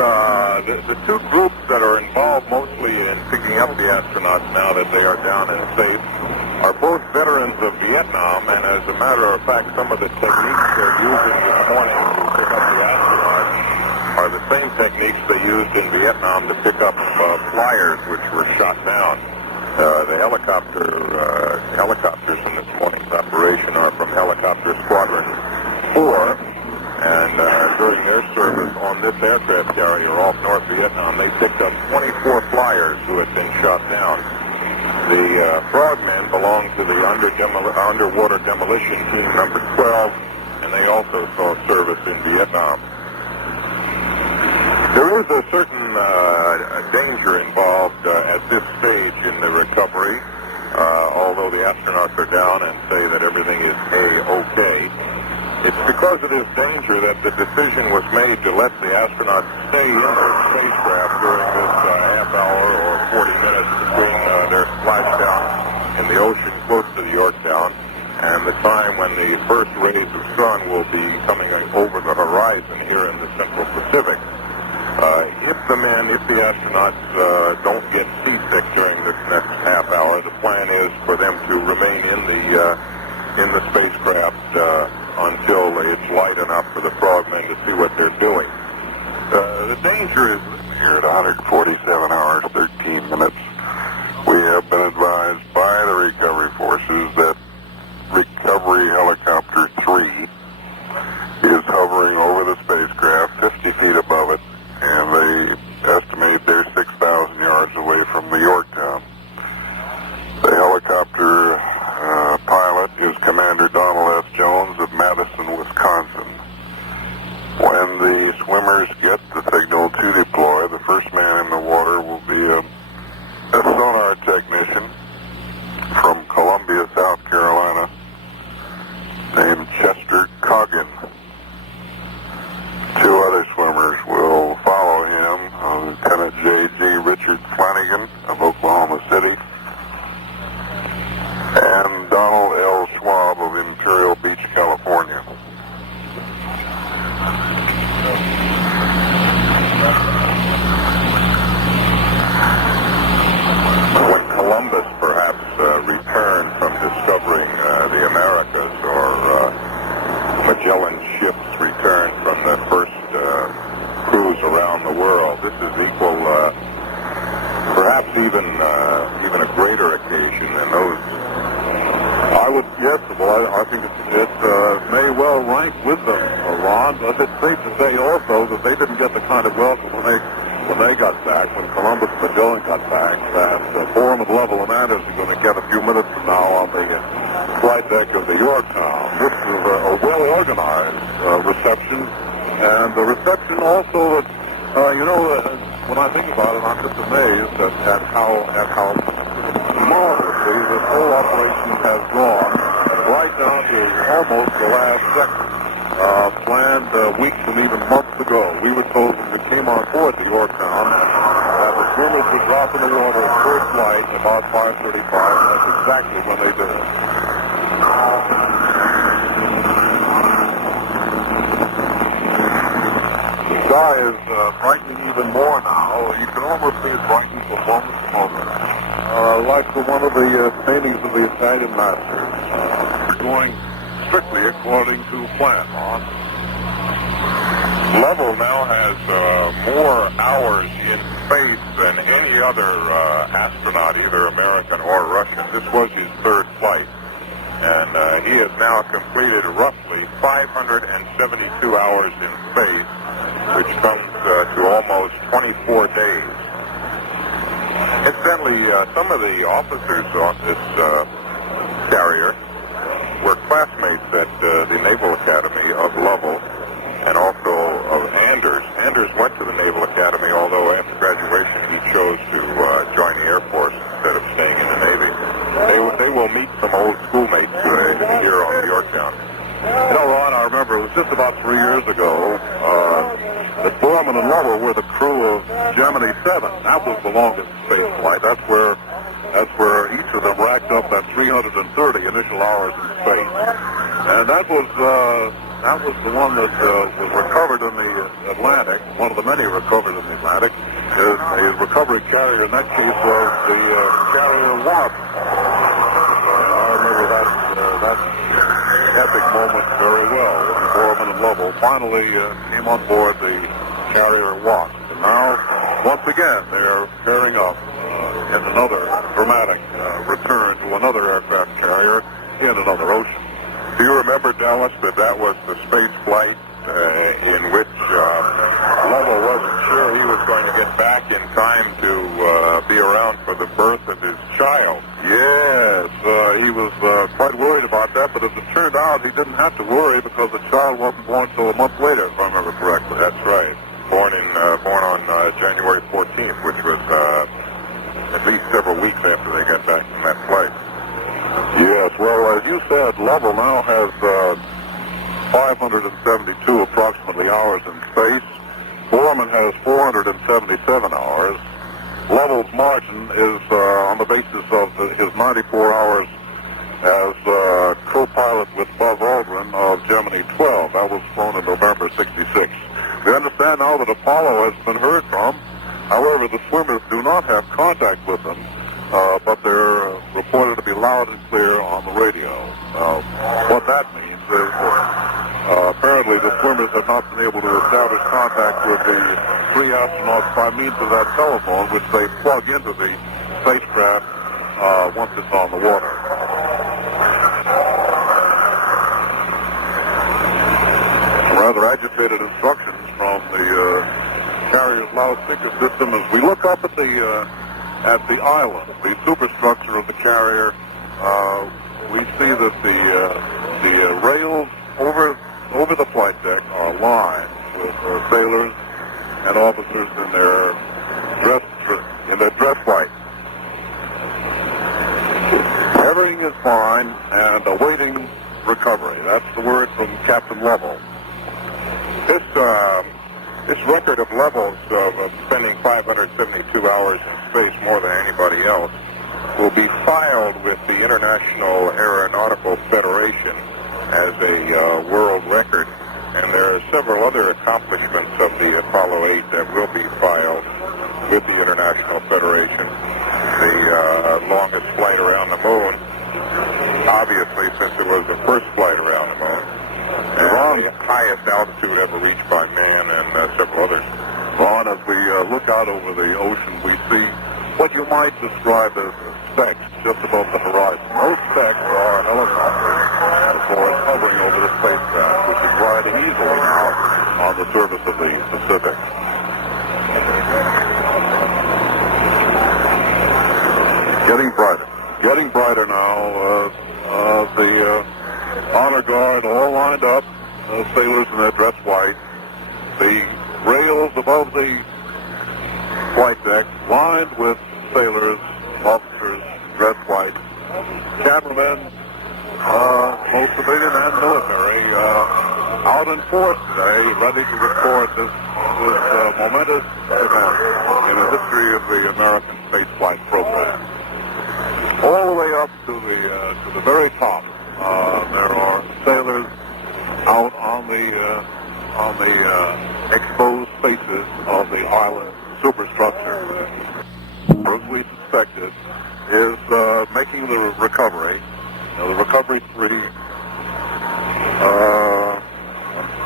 the two groups that are involved mostly in picking up the astronauts now that they are down in space are both veterans of Vietnam, and as a matter of fact, some of the techniques they're using this morning to pick up the astronauts are the same techniques they used in Vietnam to pick up flyers which were shot down. The helicopters in this morning's operation are from Helicopter Squadron 4, and during their service on this aircraft carrier off North Vietnam, they picked up 24 flyers who had been shot down. The frogmen belong to the underwater demolition team number 12, and they also saw service in Vietnam. There is a certain danger involved at this stage in the recovery, although the astronauts are down and say that everything is A-OK. It's because of this danger that the decision was made to let the astronauts stay in their spacecraft during this half hour or 40 minutes between their splashdown in the ocean close to the Yorktown and the time when the first rays of sun will be coming over the horizon here in the Central Pacific. If the astronauts don't get seasick during this next half hour, the plan is for them to remain in the spacecraft until it's light enough for the frogmen to see what they're doing. The danger is here at 147 hours, 13 minutes. We have been advised by the recovery forces that Recovery Helicopter 3 is hovering over the spacecraft 50 feet above it, and they estimate they're 6,000 yards away from the Yorktown. The helicopter pilot is Commander Donald S. Jones of Madison, Wisconsin. When the swimmers get the signal to deploy, the first man in the water will be a sonar technician from Columbia, South Carolina, named Chester Coggin. Two other swimmers will follow him, Lieutenant J.G. Richard Flanagan of Oklahoma City, and Donald L. Schwab of Imperial Beach, California. When Columbus perhaps returned from discovering the Americas, or Magellan's ships returned from the first cruise around the world, this is equal, perhaps even a greater occasion than those. I think it may well rank with them, Ron, but it's safe to say also that they didn't get the kind of welcome when they got back, when Columbus and Magellan got back, that Borum and Lovell and Anders are going to get a few minutes from now on the flight deck of the Yorktown. This is a well-organized reception, and the reception also that, when I think about it, I'm just amazed at how marvelously this whole operation has gone, right down to almost the last second. Planned weeks and even months ago. We were told when we came on board the Yorktown that the swimmers would drop in the water at first light about 5:35, and that's exactly when they did it. The sky is brightening even more now. You can almost see it brightening from moment to moment. Like for one of the paintings of the Italian masters, going strictly according to plan, Ron. Lovell now has more hours in space than any other astronaut, either American or Russian. This was his third flight, and he has now completed roughly 572 hours in space, which comes to almost 24 days. Incidentally, some of the officers on this carrier were classmates at the Naval Academy of Lovell and also of Anders. Anders went to the Naval Academy, although after graduation he chose to join the Air Force instead of staying in the Navy. They will meet some old schoolmates here on the Yorktown. Ron, I remember it was just about 3 years ago that Borman and Lovell were the crew of Gemini 7. That was the longest space flight. That's where each of them racked up that 330 initial hours in space. And that was the one that was recovered in the Atlantic, one of the many recoveries in the Atlantic, is a recovery carrier. In that case was the carrier Wasp. I remember that epic moment very well when Borman and Lovell finally came on board the carrier Wasp. And now, once again, they're pairing up in another dramatic return to another aircraft carrier in another ocean. Do you remember, Dallas, that was the space flight in which Lovell wasn't sure he was going to get back in time to be around for the birth of his child? Yes, he was quite worried about that, but as it turned out, he didn't have to worry because the child wasn't born until a month later, if I remember correctly. That's right. Born on January 14th, which was at least several weeks after they got back from that flight. Yes, well, as you said, Lovell now has 572 approximately hours in space. Borman has 477 hours. Lovell's margin is on the basis of his 94 hours as co-pilot with Buzz Aldrin of Gemini 12. That was flown in November 66. We understand now that Apollo has been heard from. However, the swimmers do not have contact with them, but they're reported to be loud and clear on the radio. What that means is apparently the swimmers have not been able to establish contact with the three astronauts by means of that telephone, which they plug into the spacecraft once it's on the water. Rather agitated instructions from the carrier's loudspeaker system as we look up at the island, the superstructure of the carrier. We see that the rails over the flight deck are lined with sailors and officers in their dress white. Everything is fine and awaiting recovery. That's the word from Captain Lovell. This record of Lovell's of spending 572 hours in space, more than anybody else, will be filed with the International Aeronautical Federation as a world record. And there are several other accomplishments of the Apollo 8 that will be filed with the International Federation. The longest flight around the moon, obviously, since it was the first flight around the moon. And the highest altitude ever reached by man, and several others. Ron, as we look out over the ocean, we see what you might describe as specks just above the horizon. Those specks are helicopters, of course, hovering over the spacecraft, which is riding easily now on the surface of the Pacific. Getting brighter now. The honor guard all lined up, sailors in their dress white. The rails above the flight deck lined with sailors, officers, dressed white. Cameramen, both civilian and military, out in force today, ready to record this momentous event in the history of the American spaceflight program. All the way up to the very top, there are sailors out on the exposed faces of the island superstructure. As we suspected, is making the recovery. The recovery 3.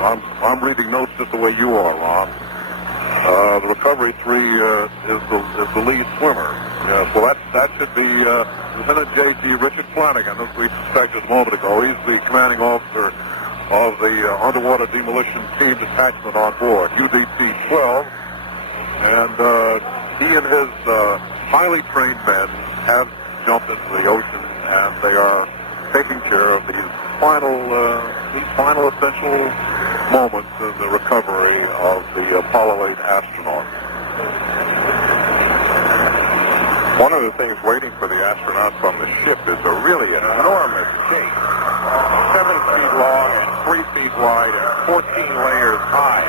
I'm reading notes just the way you are, Ron. The recovery 3 is the lead swimmer. Yes, well, that should be Lieutenant J.G. Richard Flanagan, as we suspected a moment ago. He's the commanding officer of the underwater demolition team detachment on board, UDT-12, and he and his highly trained men have jumped into the ocean, and they are taking care of these final essential moments in the recovery of the Apollo 8 astronauts. One of the things waiting for the astronauts on the ship is a really enormous cake, 7 feet long and 3 feet wide and 14 layers high,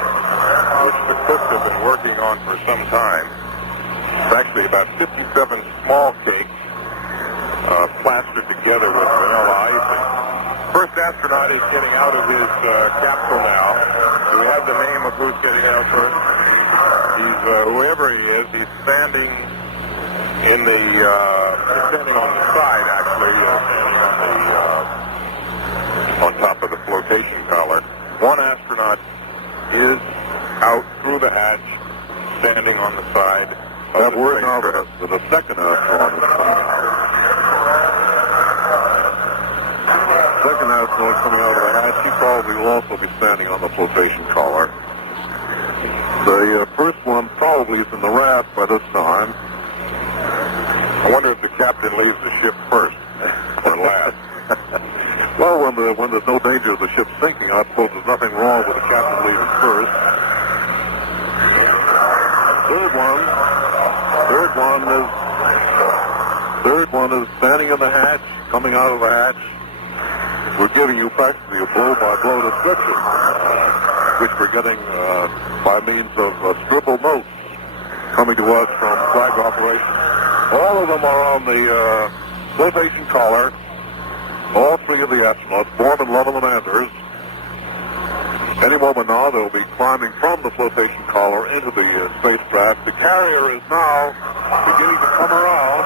which the cooks have been working on for some time. It's actually about 57 small cakes plastered together with vanilla icing. First astronaut is getting out of his capsule now. Do we have the name of who's getting out first? He's, whoever he is, he's standing in the, standing on the side, actually, standing on top of the flotation collar. One astronaut is out through the hatch, standing on the side of the spacecraft. The second astronaut is coming out. Second astronaut coming out of the hatch, he probably will also be standing on the flotation collar. The first one probably is in the raft by this time. I wonder if the captain leaves the ship first or last. Well, when there's no danger of the ship sinking, I suppose there's nothing wrong with the captain leaving first. Third one is standing in the hatch, coming out of the hatch. We're giving you practically a blow-by-blow description, which we're getting by means of scribbled notes coming to us from flag operations. All of them are on the flotation collar. All three of the astronauts, Borman, Lovell, and Anders. Any moment now, they'll be climbing from the flotation collar into the spacecraft. The carrier is now beginning to come around.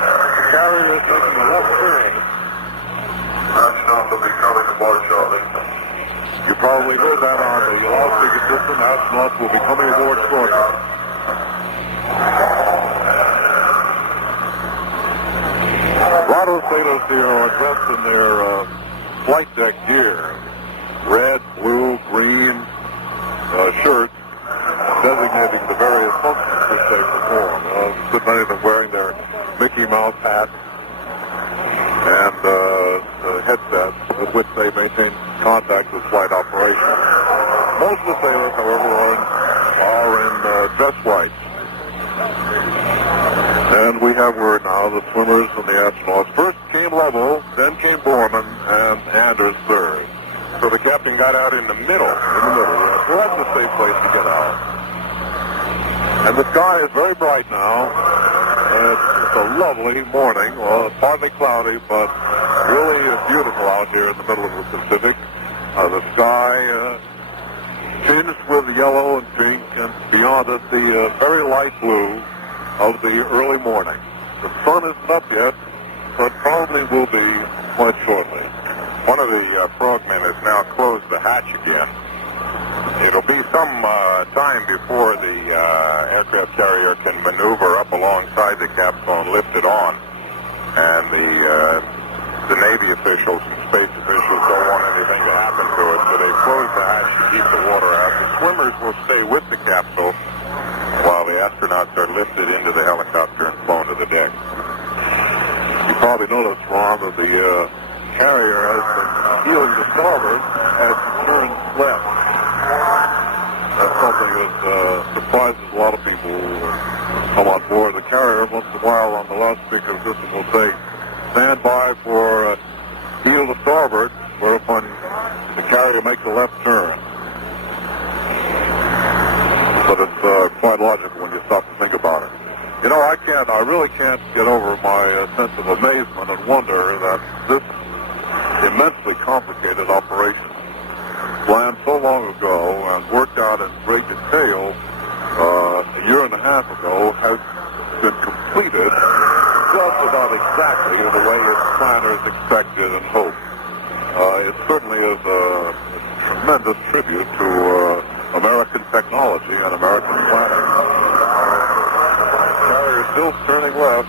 The carrier is making a left turn. Astronauts will be coming aboard shortly. You probably heard that on the loudspeaker system. Astronauts will be coming aboard shortly. A lot of sailors here are dressed in their flight deck gear. Red, blue, green shirts designating the various functions which they perform. A good many of them wearing their Mickey Mouse hats and headsets with which they maintain contact with flight operations. Most of the sailors, however, are in dress whites. And we have word now, the swimmers and the astronauts. First came Lovell, then came Borman, and Anders third. So the captain got out in the middle. Yes. Well, that's a safe place to get out. And the sky is very bright now. It's a lovely morning. Well, it's partly cloudy, but really beautiful out here in the middle of the Pacific. The sky tinged with yellow and pink, and beyond it, the very light blue of the early morning. The sun isn't up yet, but probably will be quite shortly. One of the frogmen has now closed the hatch again. It'll be some time before the aircraft carrier can maneuver up alongside the capsule and lift it on. And the Navy officials and space officials don't want anything to happen to it, so they close the hatch to keep the water out. The swimmers will stay with the capsule while the astronauts are lifted into the helicopter and flown to the deck. You probably noticed, Ron, that the carrier has been heeling to starboard as it turns left. That's something that surprises a lot of people who come on board. The carrier, once in a while on the loudspeaker system, will say, stand by for heel to starboard, whereupon the carrier makes a left turn. But it's quite logical when you stop to think about it. You know, I really can't get over my sense of amazement and wonder that this immensely complicated operation, planned so long ago and worked out in great detail a year and a half ago, has been completed just about exactly the way its planners expected and hoped. It certainly is a tremendous tribute to American technology and American planning. Carrier is still turning left,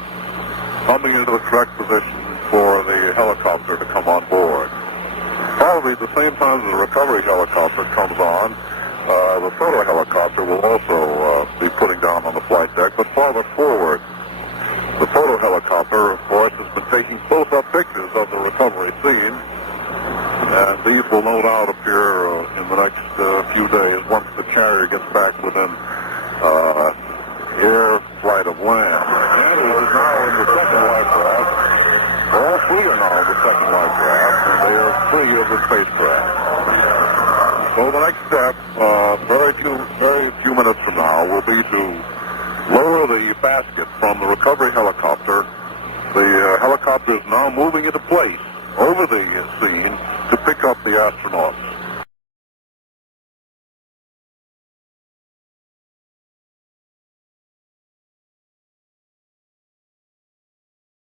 coming into the correct position for the helicopter to come on board. Probably at the same time as the recovery helicopter comes on, the photo helicopter will also be putting down on the flight deck, but farther forward. The photo helicopter, of course, has been taking close-up pictures of the recovery scene, and these will no doubt appear in the next few days once the carrier gets back within air flight of land. And it is now in the second life raft. All three are now in the second life raft, and they are free of the spacecraft. So the next step